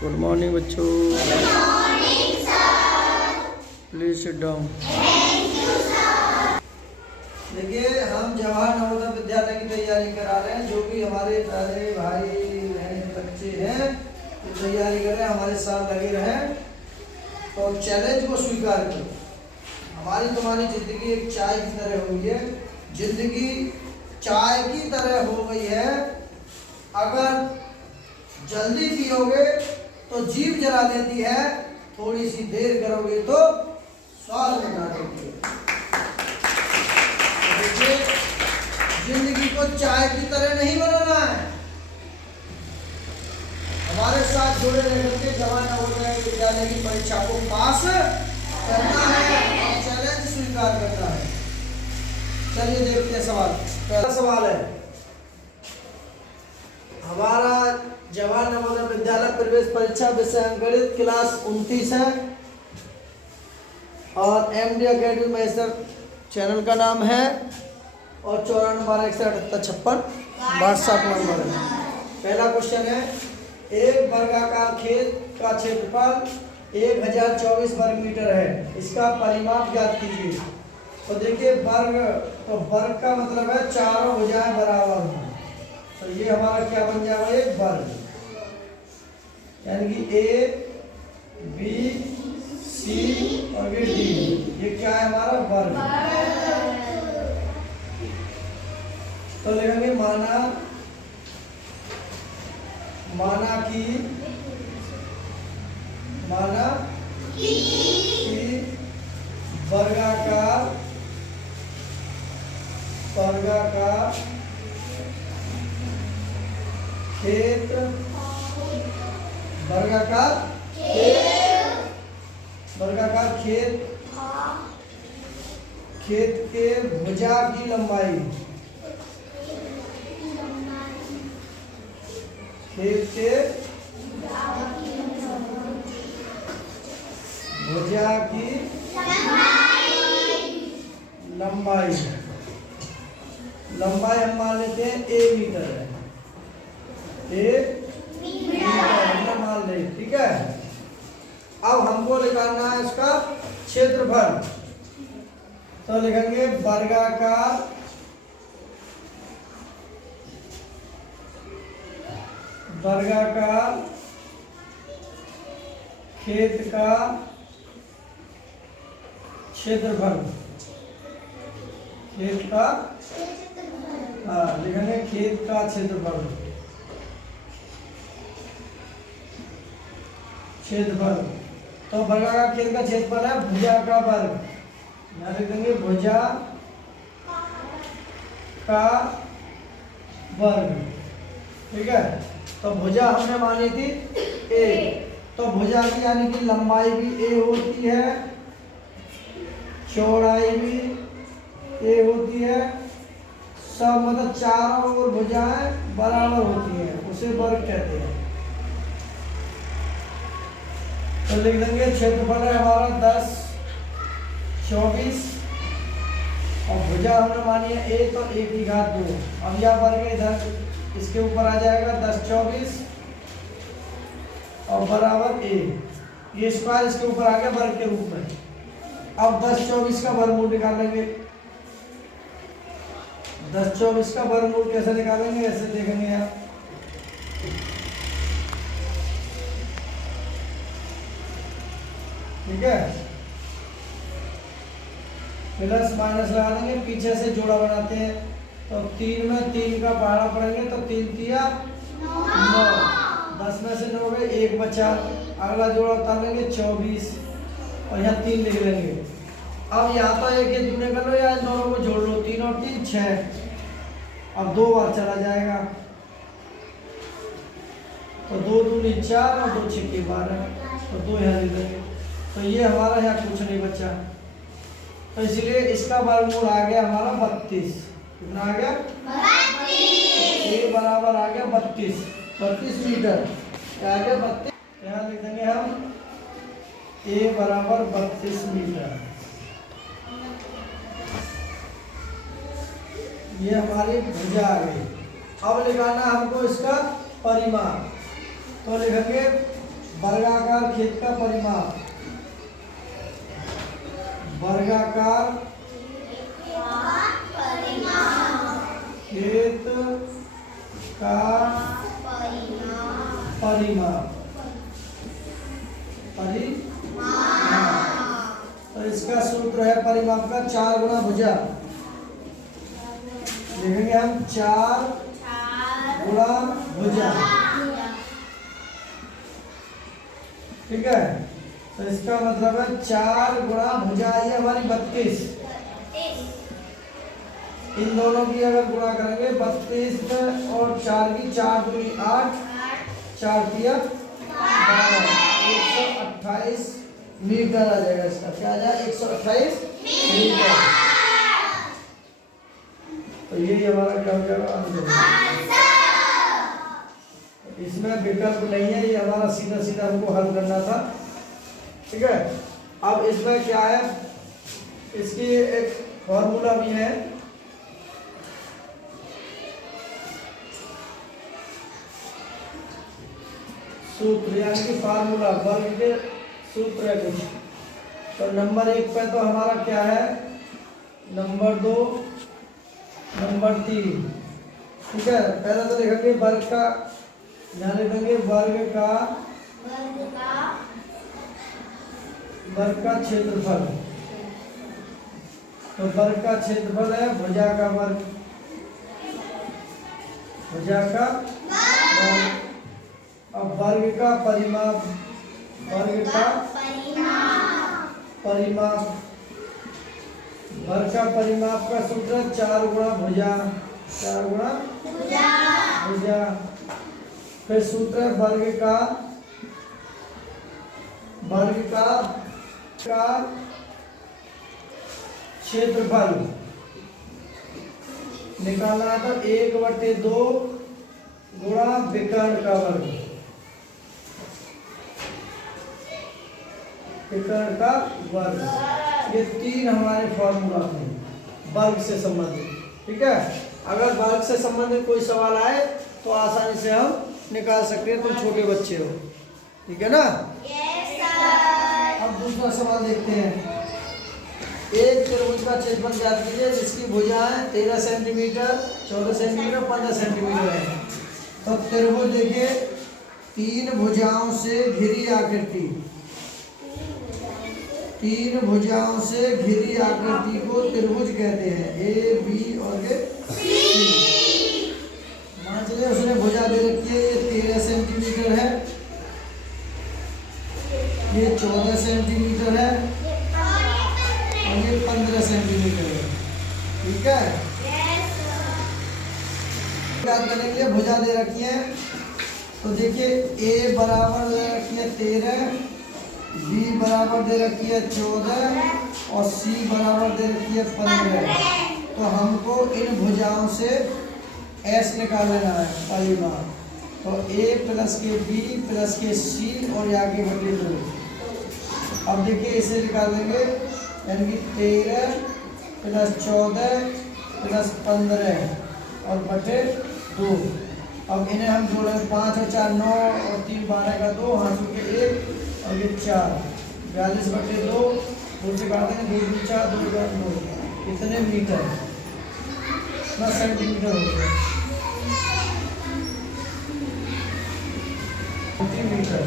Good morning बच्चों। Good morning sir. Please sit down. Thank you sir. देखिए, हम जवाहर नवोदय विद्यालय की तैयारी करा रहे हैं। जो भी हमारे प्यारे भाई बहन बच्चे हैं तो तैयारी कर रहे हैं, हमारे साथ लगे रहें और चैलेंज को स्वीकार करो। हमारी तुम्हारी जिंदगी एक चाय की तरह हो गई है। जिंदगी चाय की तरह हो गई है। अगर जल्दी पियोगे तो जीभ जला देती है, थोड़ी सी देर करोगे तो स्वाद मिटा देती है। देखिए, जिंदगी को चाय की तरह नहीं बनाना है। हमारे साथ जुड़े रहकर के जवाहर नवोदय विद्यालय की परीक्षा को पास करना है और चैलेंज स्वीकार करना है। चलिए देखते हैं सवाल। पहला सवाल है, हमारा जवाहर नवोदय विद्यालय प्रवेश परीक्षा विषय अंकगणित क्लास 29 है और एमडी अकेडमी महेश्वर चैनल का नाम है और 94617856 व्हाट्सएप नंबर है। पहला क्वेश्चन है, एक वर्गाकार खेत का क्षेत्रफल 1024 वर्ग मीटर है, इसका परिमाप ज्ञात कीजिए। तो देखिए, वर्ग तो वर्ग का मतलब है चारों भुजाएं बराबर हों, तो ये हमारा क्या बन जाएगा, एक वर्ग, यानी कि ए बी सी और ये डी, ये क्या है हमारा वर्ग। तो लिखेंगे माना कि वर्गाकार खेत के भुजा की लंबाई, खेत के भुजा की लंबाई हम मान लेते हैं ए मीटर है, मीटर मान ले, ठीक है। अब हमको निकालना है इसका क्षेत्रफल, तो लिखेंगे वर्गाकार खेत का क्षेत्रफल, लिखेंगे खेत का क्षेत्रफल, तो वर्गाकार खेत का क्षेत्रफल है भुजा का वर्ग, यहाँ लिख देंगे भुजा का वर्ग, ठीक है। तो भुजा हमने मानी थी ए, तो भुजा की यानी कि लंबाई भी ए होती है, चौड़ाई भी ए होती है, सब मतलब चारों ओर भुजाएं बराबर होती हैं, उसे वर्ग कहते हैं। तो लिख देंगे क्षेत्रफल है हमारा 10 24 और भुजा हमने मानी है ए, तो ए की घात 2। अब यह वर्ग इधर इसके ऊपर आ जाएगा 10 24 और बराबर ए, ये स्क्वायर इसके ऊपर आ गया वर्ग के रूप में। अब 10 24 का वर्गमूल निकालेंगे। 10 24 का वर्गमूल कैसे निकालेंगे, ऐसे देखेंगे आप, ठीक है। प्लस माइनस लगा देंगे, पीछे से जोड़ा बनाते हैं, तो 3 में 3 का पहाड़ा पड़ेंगे तो 3 तिया 9, 10 में से 9 गए, 1 बचा, अगला जोड़ा उतार लेंगे 24 और यहाँ 3 लिख लेंगे। अब या तो एक दूने कर लो या इन दोनों को जोड़ लो, 3 और 3 6, अब 2 बार चला जाएगा, तो 2 दूनी 4 और 2 6 12, तो 2 यहाँ लिख देंगे। तो ये हमारा यहाँ कुछ नहीं बचा, तो इसलिए इसका वर्गमूल आ गया हमारा 32। कितना आ गया, 32। ए बराबर आ गया 32 मीटर, क्या आ गया 32, यहाँ लिख देंगे हम ए बराबर 32 मीटर। ये हमारी भुजा आ गई। अब निकालना हमको इसका परिमाप, तो लिखेंगे वर्गाकार खेत का परिमाप, वर्गाकार खेत का परिमाप, तो इसका सूत्र है परिमाप का 4 गुना भुजा। लिखेंगे हम 4 गुना भुजा, ठीक है। तो इसका मतलब है 4 गुना भुजा, ये हमारी 32। इन दोनों की अगर गुणा करेंगे 32 में और 4 की, 4 दूनी 8, 4 तिया 12, 128 मीटर आ जाएगा। इसका क्या आ जाएगा? 128 मीटर। तो यही हमारा क्या हो जाएगा? आंसर। इसमें विकल्प नहीं है, ये हमारा सीधा सीधा हमको हल करना था, ठीक है। अब इसमें क्या है, इसकी एक फॉर्मूला भी है। सूत्र यानी कि फार्मूला, वर्ग के सूत्र है कुछ। तो नंबर 1 पे तो हमारा क्या है, नंबर 2, नंबर 3, ठीक है। पहले तो लिखेंगे वर्ग का, यहाँ लिखेंगे वर्ग का क्षेत्रफल। तो वर्ग का क्षेत्रफल है भुजा का वर्ग, भुजा का वर्ग। अब वर्ग का परिमाप, वर्ग का परिमाप, वर्ग का परिमाप का सूत्र 4 गुना भुजा, 4 गुना भुजा। फिर सूत्र है वर्ग का क्षेत्रफल निकालना है, तो 1/2 गुणा विकर्ण का वर्ग, विकर्ण का वर्ग। ये 3 हमारे फॉर्मूला थे वर्ग से संबंधित, ठीक है। अगर वर्ग से संबंधित कोई सवाल आए तो आसानी से हम निकाल सकते हैं, तुम छोटे बच्चे हो, ठीक है ना। अब दूसरा सवाल देखते हैं। एक त्रिभुज का क्षेत्रफल ज्ञात कीजिए जिसकी भुजाएं 13 सेंटीमीटर, 14 सेंटीमीटर, 15 सेंटीमीटर है। तो त्रिभुज देखिए, 3 भुजाओं से घिरी आकृति, 3 भुजाओं से घिरी आकृति को त्रिभुज कहते हैं, ए बी और सी। मान चलिए उसने भुजा दे रखी है, ये 13 सेंटीमीटर है, ये 14 सेंटीमीटर है और ये 15 सेंटीमीटर है, ठीक है। याद करने के लिए भुजा दे रखी है, तो देखिए ए बराबर दे रखी है 13, बी बराबर दे रखी है 14 और सी बराबर दे रखी है 15। तो हमको इन भुजाओं से एस निकाल लेना है परिमाप। तो ए प्लस के बी प्लस के सी और आगे बटे 2। अब देखिए इसे निकाल लेंगे, यानी कि 13 प्लस 14 प्लस 15 और बटे 2। अब इन्हें हम जोड़ेंगे, 5 और 4 9 और 3 12 का 2, हाथों के 1 और ये 4, 42 बटे 2, 2 से काट देंगे, 2 4 2 2, कितने मीटर, कितना सेंटीमीटर हो गया, सेंटीमीटर।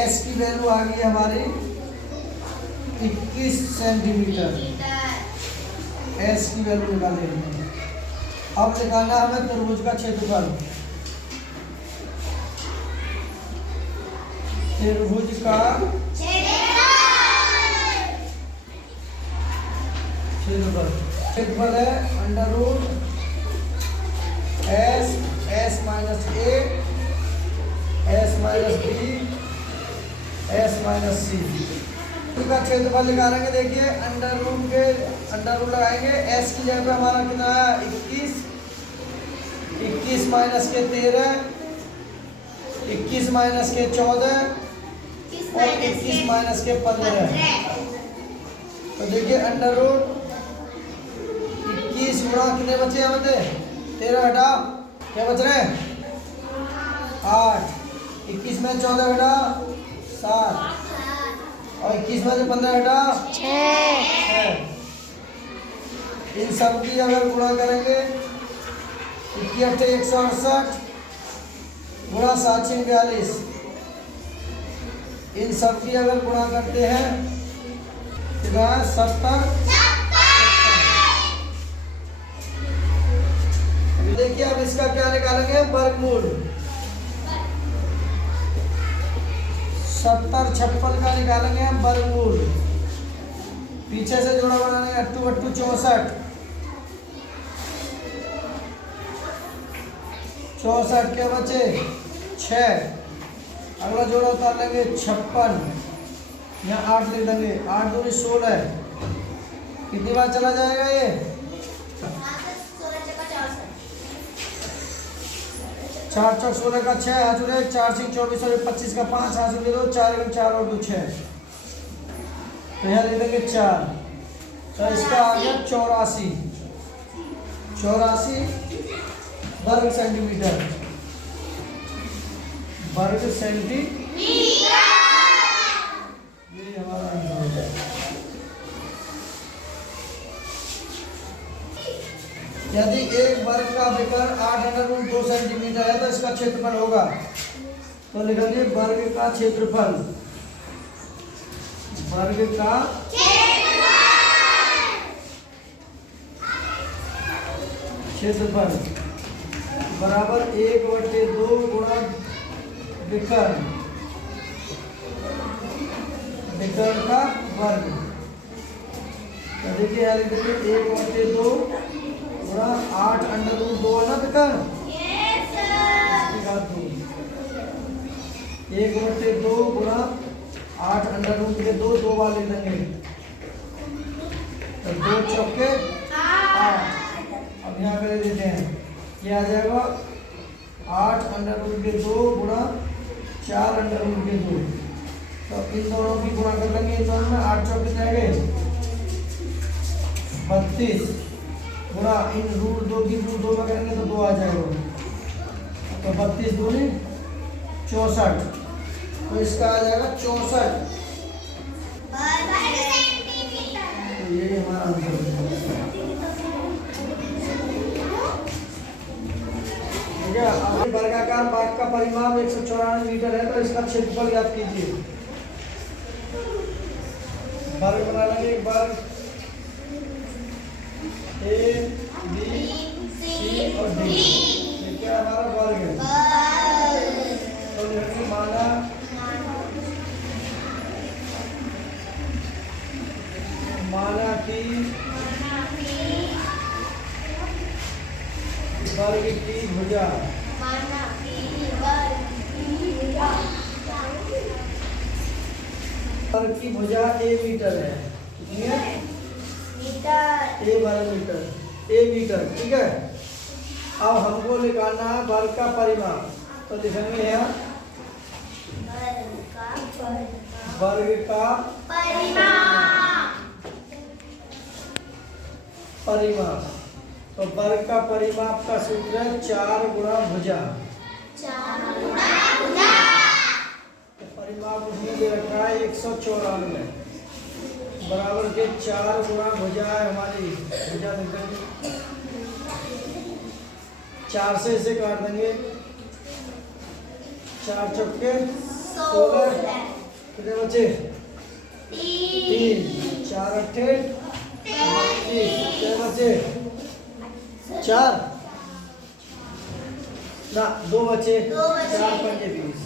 एस की वैल्यू आ गई हमारी 21 सेंटीमीटर, एस की वैल्यू निकालेंगे। अब निकालना हमें त्रिभुज का क्षेत्रफल, त्रिभुज का क्षेत्रफल है under root S minus A S minus B S minus C का क्षेत्रफल निकालेंगे। देखिए अंडर रूट लगाएंगे, एस की जगह पे हमारा कितना है 21 माइनस के 13, 21 माइनस के 14 और 21 माइनस के 15। तो देखिए अंडर रूट 21 गुणा कितने बचे हैं बचे, 13 हटा क्या बच रहे हैं 8, 21 में 14 घटा 7 और 21 में से 15 घटा 6। इन सब की अगर गुणा करेंगे 168 गुणा 742, इन सब की अगर गुणा करते हैं कितना है 70। देखिए अब इसका क्या निकालेंगे वर्गमूल। 70 56 का निकालेंगे हम वर्गमूल। पीछे से जोड़ा बनाने 8 8 64 64 के बचे 6। अगला जोड़ा उतार लेंगे 56, यहाँ 8 लिख देंगे, 8 दूनी 16। कितनी बार चला जाएगा ये 4 4 16 का 6 हाथ जुड़े 4 सिंह 24 और 25 का 5 हाथ जुड़े 2 4 1 4 और 2 6। तो यहाँ लिख देंगे 4। तो इसका आ गया 84 वर्ग सेंटीमीटर। वर्ग सेंटीमीटर ये हमारा आंसर हो गया। यदि एक वर्ग का विकर्ण 8√2 सेंटीमीटर है तो इसका क्षेत्रफल होगा। तो लिखेंगे वर्ग का क्षेत्रफल। वर्ग का क्षेत्रफल बराबर 1/2 गुणा विकर्ण का वर्ग। तो देखिए यार 1/2 गुणा 8√2 है ना विकर्ण। 1/2 गुणा 8√2 2 बार लिख देंगे। तो 2 चौके 8। अब यहाँ कर देते हैं क्या आ जाएगा 8√2 गुणा 4√2। तो इन दोनों की गुणा कर लेंगे। इन दोनों में 8 चौके जाएंगे 32 गुणा इन √2 की √2 में करेंगे तो 2 आ जाएगा। तो 32 दूनी 64। तो इसका आ जाएगा 64। तो ये हमारा आंसर है। ठीक है। अब वर्गाकार बाग का परिमाप 194 मीटर है तो इसका क्षेत्रफल ज्ञात कीजिए। वर्ग बना लेंगे। एक वर्ग A B C और D। ये क्या हमारा वर्ग है। तो लिखेंगे माना कि वर्ग की भुजा वर्ग की भुजा A मीटर है। कितनी है A वर्ग मीटर A मीटर। ठीक है। अब हमको निकालना है वर्ग का परिमाप। तो लिखेंगे यहाँ वर्ग का परिमाप। तो वर्ग का परिमाप का सूत्र है 4 गुणा भुजा। तो परिमाप उसमें दे रखा है 194 बराबर के 4 गुणा भुजा है हमारी। भुजा देखेंगे 4 से इसे काट देंगे। 4 चौके 16 कितने बचे 3 4 8 कितने बचे 4 ना 2 बचे 4 पंजे 20।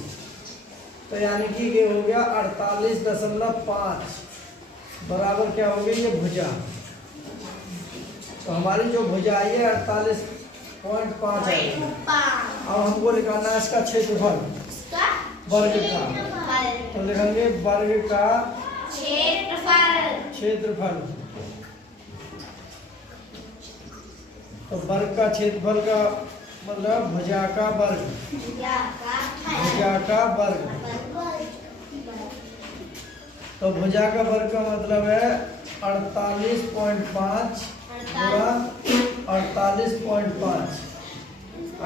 तो यानी कि ये हो गया 48.5 बराबर क्या हो गई ये भुजा। तो हमारी जो भुजा आई है 48.5 है। अब हमको निकालना है इसका क्षेत्रफल वर्ग का। तो लिखेंगे वर्ग का क्षेत्रफल। तो वर्ग का क्षेत्रफल का मतलब भुजा का वर्ग। भुजा का वर्ग। तो भुजा का वर्ग का मतलब है 48.5 गुणा 48.5।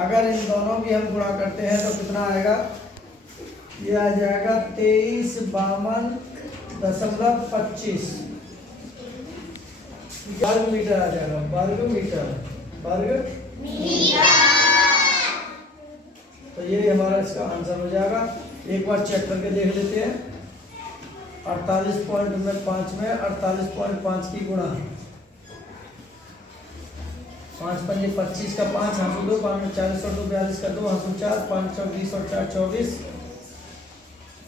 अगर इन दोनों की हम गुणा करते हैं तो कितना आएगा ये आ जाएगा 2352.25 वर्ग मीटर आ जाएगा। वर्ग मीटर, वर्ग तो ये हमारा इसका आंसर हो जाएगा। एक बार चेक करके देख लेते हैं। 48.5 में 48.5 की गुणा 5 पंजे 25 का 5 हाँसू 2 5 में 40 और 2 42 का 2 हाँसू 4 5 चौक 20 और 4 24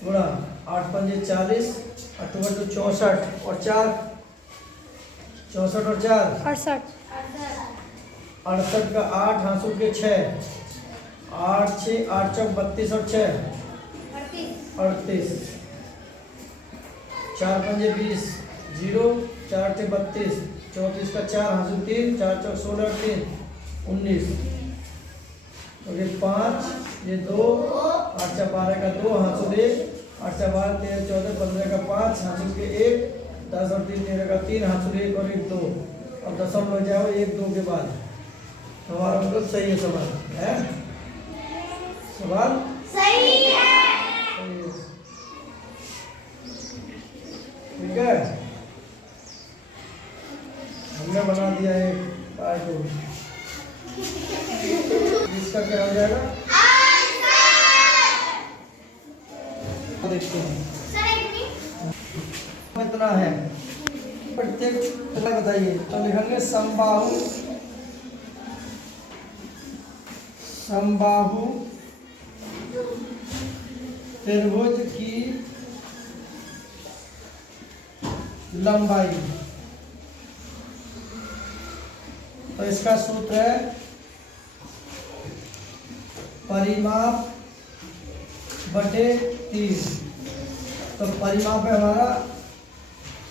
गुणा 8 पंजे 40 8 2 64 और 4 64 और 4 68 का 8 हाँसू के 6 8 6 8 चौक 32 और 6 38 4 पंजे 20 0 4 8 32 34 का 4 हाँसू 3 4 चौक 16 और 3 19 तो ये 5 ये 2 8 चा 12 का 2 हाँसू 1 8 चा 12 13 14 15 का 5 हाँसू के 1 10 और 3 13 का 3 हाँसू 1 और 1 2 और दशम हो जाओ 1 2 के बाद हमारा मतलब सही है सवाल है। सवाल सही है। ठीक है, हमने बना दिया एक कार्टून। इसका क्या हो जाएगा देखते हैं। इतना है प्रत्येक बताइए तो लिखेंगे समबाहु त्रिभुज की लंबाई। तो इसका सूत्र है परिमाप बटे 3। तो परिमाप है हमारा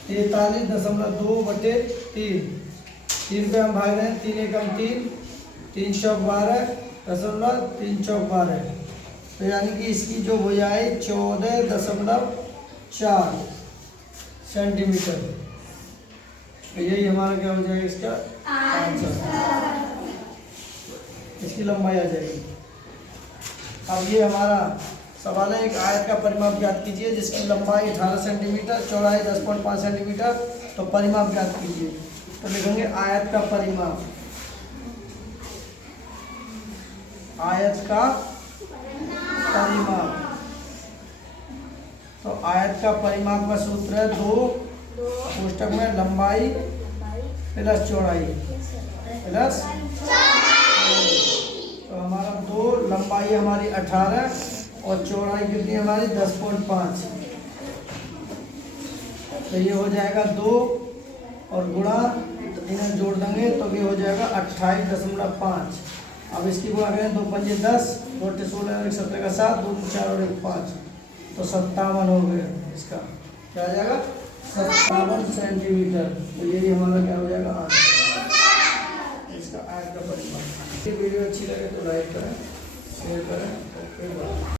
43.2 बटे 3। 3 पे हम भाग रहे हैं 3 एकम 3 3 चौक 12.3 चौक 12 तो यानी कि इसकी जो भुजाई 14.4 सेंटीमीटर। तो यही हमारा क्या हो जाएगा इसका आंसर। इसकी लंबाई आ जाएगी। अब ये हमारा सवाल है एक आयत का परिमाप ज्ञात कीजिए जिसकी लंबाई 18 सेंटीमीटर चौड़ाई 10.5 सेंटीमीटर। तो परिमाप ज्ञात कीजिए तो लिखेंगे आयत का परिमाप। आयत का परिमाप तो आयत का परिमाप का सूत्र है 2 कोष्टक में लंबाई प्लस चौड़ाई प्लस तो हमारा 2 लंबाई हमारी 18 और चौड़ाई कितनी हमारी 10.5। तो ये हो जाएगा 2 और गुणा इन्हें जोड़ देंगे तो ये हो जाएगा 28.5। अब इसकी गुणा करें 2 पंजे 10 2 8 16 और 1 17 का 7 2 4 और 1 5 तो 57 हो गया। इसका क्या आ जाएगा 57 सेंटीमीटर। तो ये हमारा क्या हो जाएगा आंसर इसका आयत का परिमाप। ये वीडियो अच्छी लगे तो लाइक करें शेयर करें। Okay bye.